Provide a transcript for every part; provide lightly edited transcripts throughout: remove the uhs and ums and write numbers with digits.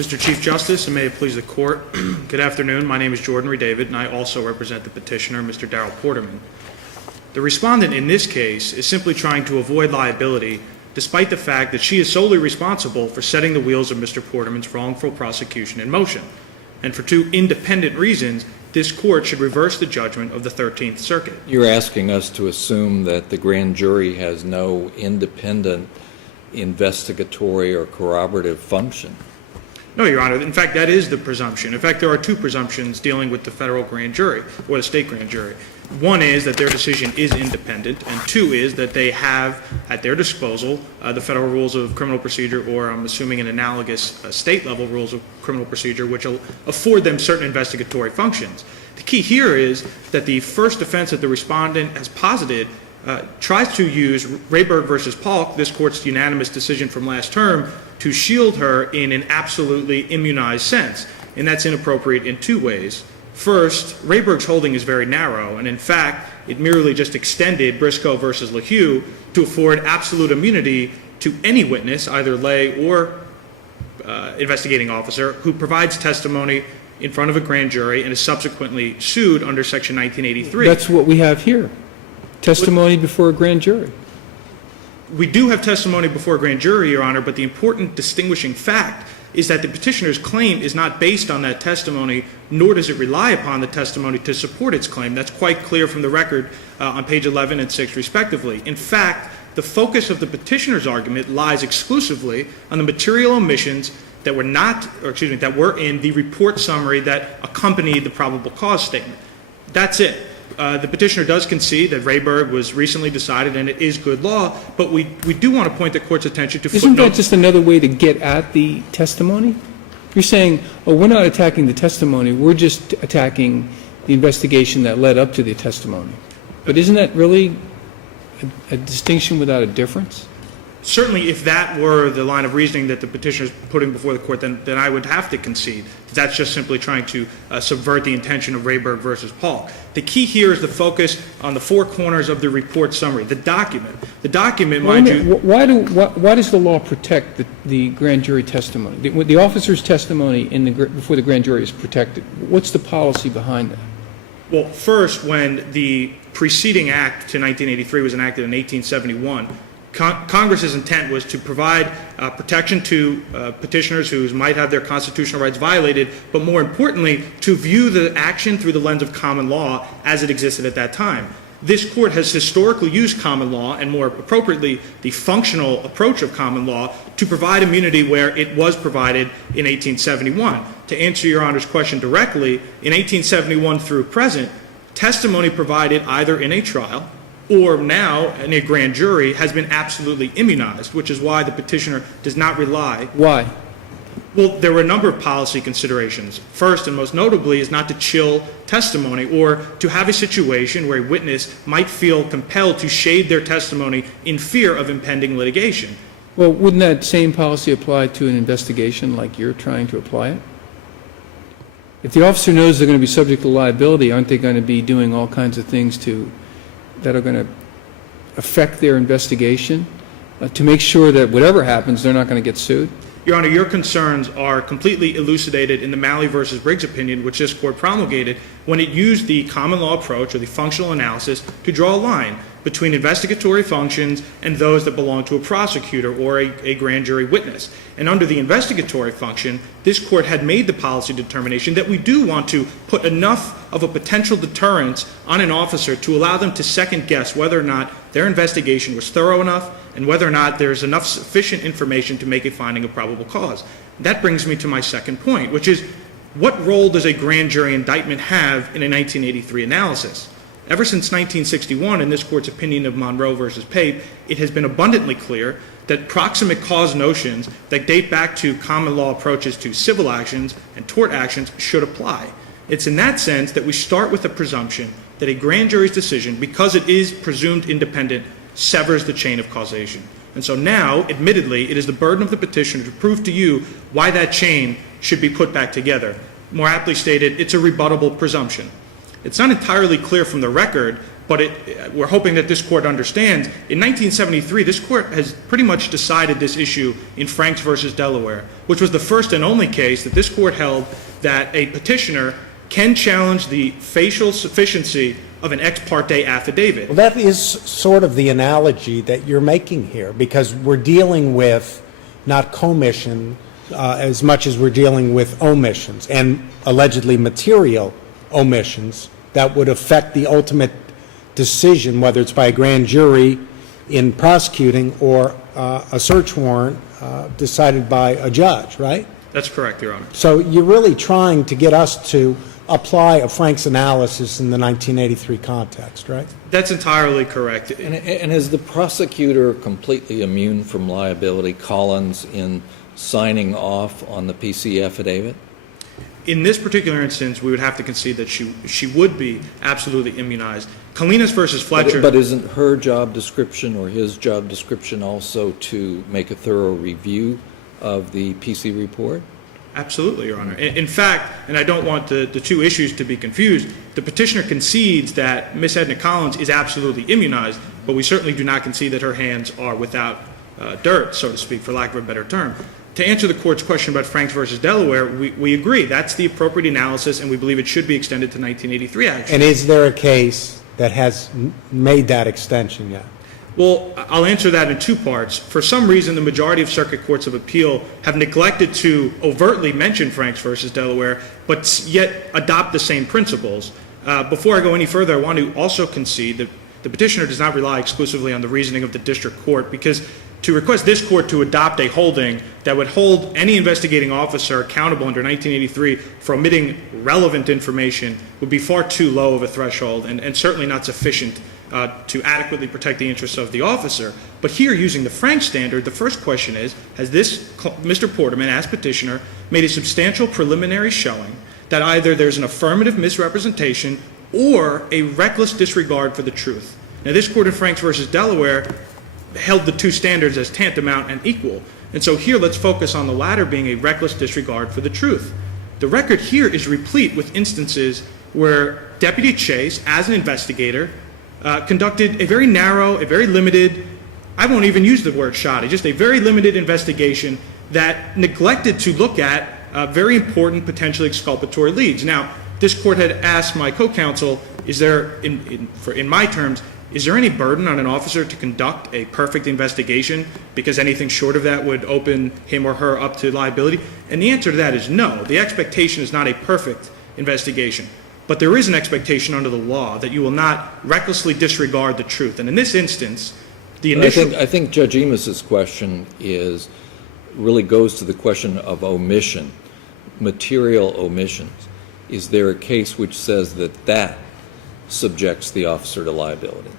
Mr. Chief Justice, and may it please the Court, good afternoon. My name is Jordan Redavid, and I also represent the petitioner, Mr. Darrell Porterman. The respondent in this case is simply trying to avoid liability, despite the fact that she is solely responsible for setting the wheels of Mr. Porterman's wrongful prosecution in motion. And for two independent reasons, this Court should reverse the judgment of the 13th Circuit. You're asking us to assume that the grand jury has no independent investigatory or corroborative function. No, Your Honor. In fact, that is the presumption. In fact, there are two presumptions dealing with the federal grand jury or the state grand jury. One is that their decision is independent, and two is that they have at their disposal the federal rules of criminal procedure, or I'm assuming an analogous state-level rules of criminal procedure, which will afford them certain investigatory functions. The key here is that the first offense that the respondent has posited tries to use Rayburg versus Polk, this Court's unanimous decision from last term, to shield her in an absolutely immunized sense, and that's inappropriate in two ways. First, Rayburg's holding is very narrow, and in fact, it merely just extended Briscoe versus LaHue to afford absolute immunity to any witness, either lay or investigating officer, who provides testimony in front of a grand jury and is subsequently sued under Section 1983. That's what we have here. Testimony before a grand jury. We do have testimony before a grand jury, Your Honor, but the important distinguishing fact is that the petitioner's claim is not based on that testimony, nor does it rely upon the testimony to support its claim. That's quite clear from the record on page 11 and 6, respectively. In fact, the focus of the petitioner's argument lies exclusively on the material omissions that were that were in the report summary that accompanied the probable cause statement. That's it. The petitioner does concede that Rayburg was recently decided and it is good law, but we do want to point the Court's attention to footnote. Isn't that just another way to get at the testimony? You're saying, oh, we're not attacking the testimony, we're just attacking the investigation that led up to the testimony. But isn't that really a distinction without a difference? Certainly, if that were the line of reasoning that the petitioner is putting before the Court, then I would have to concede. That's just simply trying to subvert the intention of Rayburg versus Polk. The key here is the focus on the four corners of the report summary, the document. The document, mind you. Why does the law protect the grand jury testimony? The officer's testimony before the grand jury is protected. What's the policy behind that? Well, first, when the preceding act to 1983 was enacted in 1871, Congress's intent was to provide protection to petitioners who might have their constitutional rights violated, but more importantly, to view the action through the lens of common law as it existed at that time. This Court has historically used common law, and more appropriately, the functional approach of common law, to provide immunity where it was provided in 1871. To answer Your Honor's question directly, in 1871 through present, testimony provided either in a trial or now in a grand jury has been absolutely immunized, which is why the petitioner does not rely. Why? Well, there were a number of policy considerations. First, and most notably, is not to chill testimony or to have a situation where a witness might feel compelled to shade their testimony in fear of impending litigation. Well, wouldn't that same policy apply to an investigation like you're trying to apply it? If the officer knows they're going to be subject to liability, aren't they going to be doing all kinds of things that are going to affect their investigation to make sure that whatever happens, they're not going to get sued? Your Honor, your concerns are completely elucidated in the Malley versus Briggs opinion, which this Court promulgated when it used the common law approach or the functional analysis to draw a line between investigatory functions and those that belong to a prosecutor or a grand jury witness. And under the investigatory function, this Court had made the policy determination that we do want to put enough of a potential deterrence on an officer to allow them to second guess whether or not their investigation was thorough enough and whether or not there's enough sufficient information to make a finding of probable cause. That brings me to my second point, which is what role does a grand jury indictment have in a 1983 analysis? Ever since 1961, in this Court's opinion of Monroe versus Papy, it has been abundantly clear that proximate cause notions that date back to common law approaches to civil actions and tort actions should apply. It's in that sense that we start with the presumption that a grand jury's decision, because it is presumed independent, severs the chain of causation. And so now, admittedly, it is the burden of the petitioner to prove to you why that chain should be put back together. More aptly stated, it's a rebuttable presumption. It's not entirely clear from the record, but we're hoping that this court understands. In 1973, this court has pretty much decided this issue in Franks versus Delaware, which was the first and only case that this court held that a petitioner can challenge the facial sufficiency of an ex parte affidavit. Well, that is sort of the analogy that you're making here, because we're dealing with not commission as much as we're dealing with omissions, and allegedly material omissions that would affect the ultimate decision, whether it's by a grand jury in prosecuting or a search warrant decided by a judge, right? That's correct, Your Honor. So you're really trying to get us to apply a Franks analysis in the 1983 context, right? That's entirely correct. And is the prosecutor completely immune from liability, Collins, in signing off on the PC affidavit? In this particular instance, we would have to concede that she would be absolutely immunized. Colinas versus Fletcher. But isn't her job description or his job description also to make a thorough review of the PC report? Absolutely, Your Honor. In fact, and I don't want the two issues to be confused, the petitioner concedes that Ms. Edna Collins is absolutely immunized, but we certainly do not concede that her hands are without dirt, so to speak, for lack of a better term. To answer the court's question about Franks versus Delaware, we agree. That's the appropriate analysis, and we believe it should be extended to 1983 action. And is there a case that has made that extension yet? Well, I'll answer that in two parts. For some reason, the majority of circuit courts of appeal have neglected to overtly mention Franks versus Delaware, but yet adopt the same principles. Before I go any further, I want to also concede that the petitioner does not rely exclusively on the reasoning of the district court, because to request this court to adopt a holding that would hold any investigating officer accountable under 1983 for omitting relevant information would be far too low of a threshold and certainly not sufficient to adequately protect the interests of the officer. But here, using the Franks standard, the first question is, has this Mr. Porterman, as petitioner, made a substantial preliminary showing that either there's an affirmative misrepresentation or a reckless disregard for the truth? Now, this court in Franks versus Delaware held the two standards as tantamount and equal. And so here, let's focus on the latter being a reckless disregard for the truth. The record here is replete with instances where Deputy Chase, as an investigator, conducted a very narrow, a very limited, I won't even use the word shoddy, just a very limited investigation that neglected to look at very important, potentially exculpatory leads. Now, this court had asked my co-counsel, is there, in my terms, is there any burden on an officer to conduct a perfect investigation because anything short of that would open him or her up to liability? And the answer to that is no. The expectation is not a perfect investigation. But there is an expectation under the law that you will not recklessly disregard the truth. And in this instance, the initial... I think Judge Emus's question really goes to the question of omission, material omissions. Is there a case which says that subjects the officer to liability?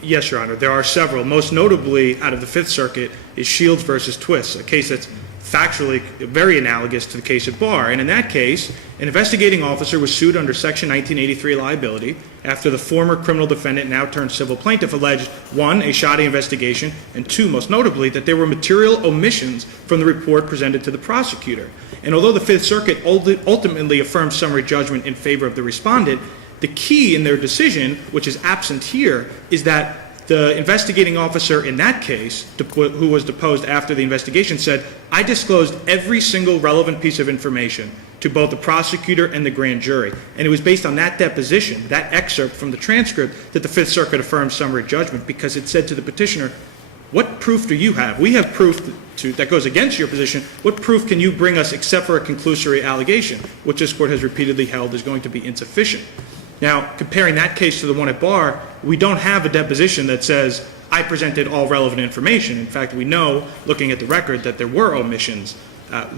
Yes, Your Honor. There are several. Most notably, out of the Fifth Circuit, is Shields versus Twiss, a case that's factually very analogous to the case at Barr. And in that case, an investigating officer was sued under Section 1983 liability after the former criminal defendant, now turned civil plaintiff, alleged, one, a shoddy investigation, and two, most notably, that there were material omissions from the report presented to the prosecutor. And although the Fifth Circuit ultimately affirmed summary judgment in favor of the respondent, the key in their decision, which is absent here, is that the investigating officer in that case, who was deposed after the investigation, said, I disclosed every single relevant piece of information to both the prosecutor and the grand jury. And it was based on that deposition, that excerpt from the transcript, that the Fifth Circuit affirmed summary judgment, because it said to the petitioner, what proof do you have? We have proof that goes against your position. What proof can you bring us except for a conclusory allegation, which this court has repeatedly held is going to be insufficient? Now, comparing that case to the one at Barr, we don't have a deposition that says, I presented all relevant information. In fact, we know, looking at the record, that there were omissions.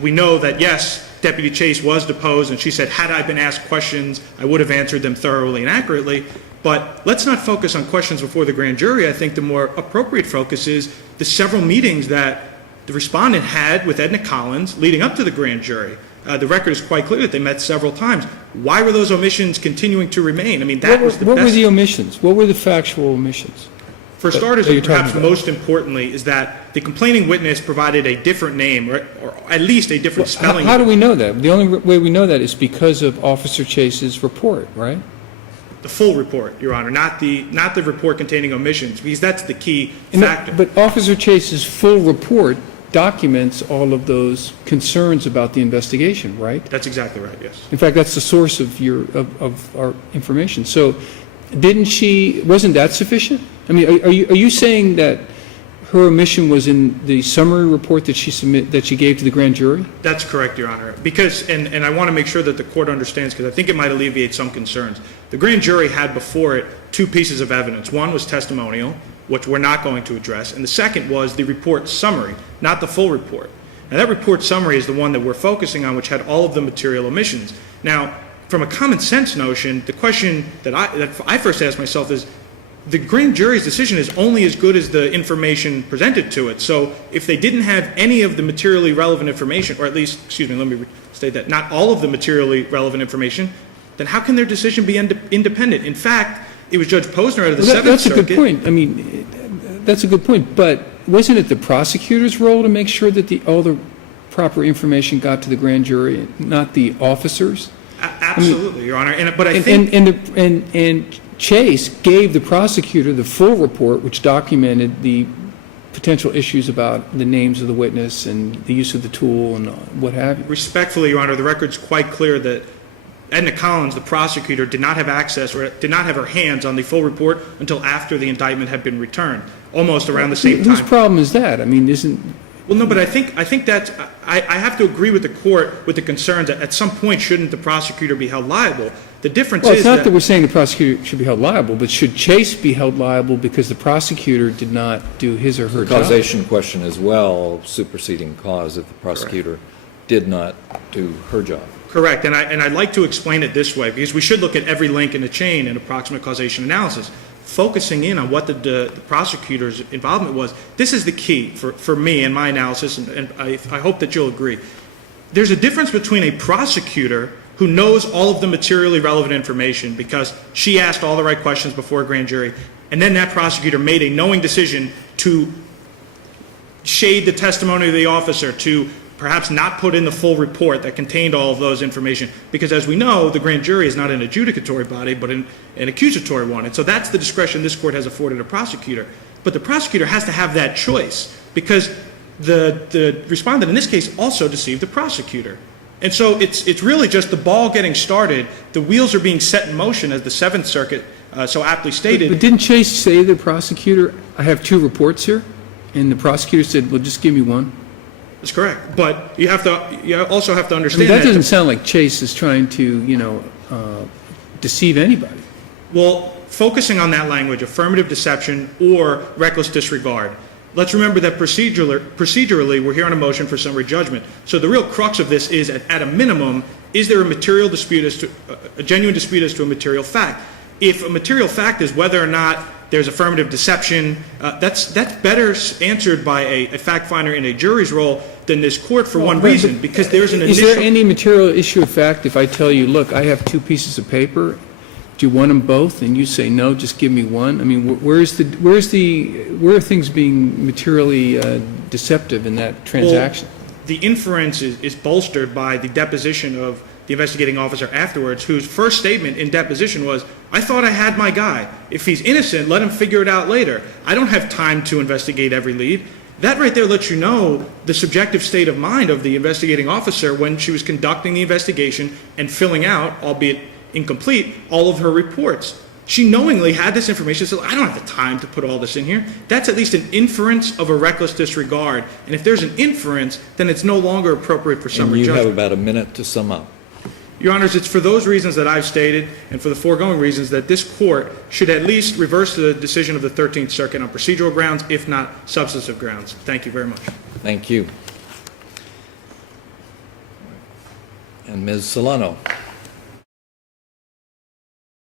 We know that, yes, Deputy Chase was deposed, and she said, had I been asked questions, I would have answered them thoroughly and accurately. But let's not focus on questions before the grand jury. I think the more appropriate focus is the several meetings that the respondent had with Edna Collins leading up to the grand jury. The record is quite clear that they met several times. Why were those omissions continuing to remain? I mean, that was the best. What were the omissions? What were the factual omissions? For starters, and perhaps most importantly, is that the complaining witness provided a different name, or at least a different spelling. How do we know that? The only way we know that is because of Officer Chase's report, right? The full report, Your Honor, not the report containing omissions, because that's the key factor. But Officer Chase's full report documents all of those concerns about the investigation, right? That's exactly right, yes. In fact, that's the source of our information. So wasn't that sufficient? I mean, are you saying that her omission was in the summary report that she gave to the grand jury? That's correct, Your Honor. Because, and I want to make sure that the court understands, because I think it might alleviate some concerns. The grand jury had before it two pieces of evidence. One was testimonial, which we're not going to address, and the second was the report summary, not the full report. Now, that report summary is the one that we're focusing on, which had all of the material omissions. Now, from a common sense notion, the question that I first asked myself is, the grand jury's decision is only as good as the information presented to it. So if they didn't have any of the materially relevant information, or at least, excuse me, let me state that, not all of the materially relevant information, then how can their decision be independent? In fact, it was Judge Posner out of the Seventh Circuit. That's a good point. I mean, that's a good point. But wasn't it the prosecutor's role to make sure that all the proper information got to the grand jury, not the officers? Absolutely, Your Honor. But I think... And Chase gave the prosecutor the full report, which documented the potential issues about the names of the witness and the use of the tool and what have you. Respectfully, Your Honor, the record's quite clear that Edna Collins, the prosecutor, did not have access or did not have her hands on the full report until after the indictment had been returned, almost around the same time. Whose problem is that? I mean, Well, no, but I think that's, I have to agree with the court with the concerns that at some point shouldn't the prosecutor be held liable. The difference is it's not that we're saying the prosecutor should be held liable, but should Chase be held liable because the prosecutor did not do his or her job? Causation question as well, superseding cause if the prosecutor did not do her job. Correct, and I'd like to explain it this way, because we should look at every link in the chain in approximate causation analysis. Focusing in on what the prosecutor's involvement was, this is the key for me in my analysis, and I hope that you'll agree. There's a difference between a prosecutor who knows all of the materially relevant information because she asked all the right questions before a grand jury, and then that prosecutor made a knowing decision to shade the testimony of the officer, to perhaps not put in the full report that contained all of those information, because as we know, the grand jury is not an adjudicatory body, but an accusatory one. And so that's the discretion this court has afforded a prosecutor. But the prosecutor has to have that choice, because the respondent in this case also deceived the prosecutor. And so it's really just the ball getting started. The wheels are being set in motion, as the Seventh Circuit so aptly stated. But didn't Chase say to the prosecutor, I have two reports here? And the prosecutor said, well, just give me one. That's correct. But you also have to understand that doesn't sound like Chase is trying to, deceive anybody. Well, focusing on that language, affirmative deception or reckless disregard, let's remember that procedurally we're here on a motion for summary judgment. So the real crux of this is, at a minimum, is there a material dispute a genuine dispute as to a material fact? If a material fact is whether or not there's affirmative deception, that's better answered by a fact finder in a jury's role than this court for one reason, because there's an initial... Is there any material issue of fact if I tell you, look, I have two pieces of paper, do you want them both? And you say, no, just give me one. I mean, where are things being materially deceptive in that transaction? Well, the inference is bolstered by the deposition of the investigating officer afterwards, whose first statement in deposition was, I thought I had my guy. If he's innocent, let him figure it out later. I don't have time to investigate every lead. That right there lets you know the subjective state of mind of the investigating officer when she was conducting the investigation and filling out, albeit incomplete, all of her reports. She knowingly had this information, said, I don't have the time to put all this in here. That's at least an inference of a reckless disregard. And if there's an inference, then it's no longer appropriate for summary judgment. And you have about a minute to sum up. Your Honors, it's for those reasons that I've stated and for the foregoing reasons that this court should at least reverse the decision of the 13th Circuit on procedural grounds, if not substantive grounds. Thank you very much. Thank you. And Ms. Solano.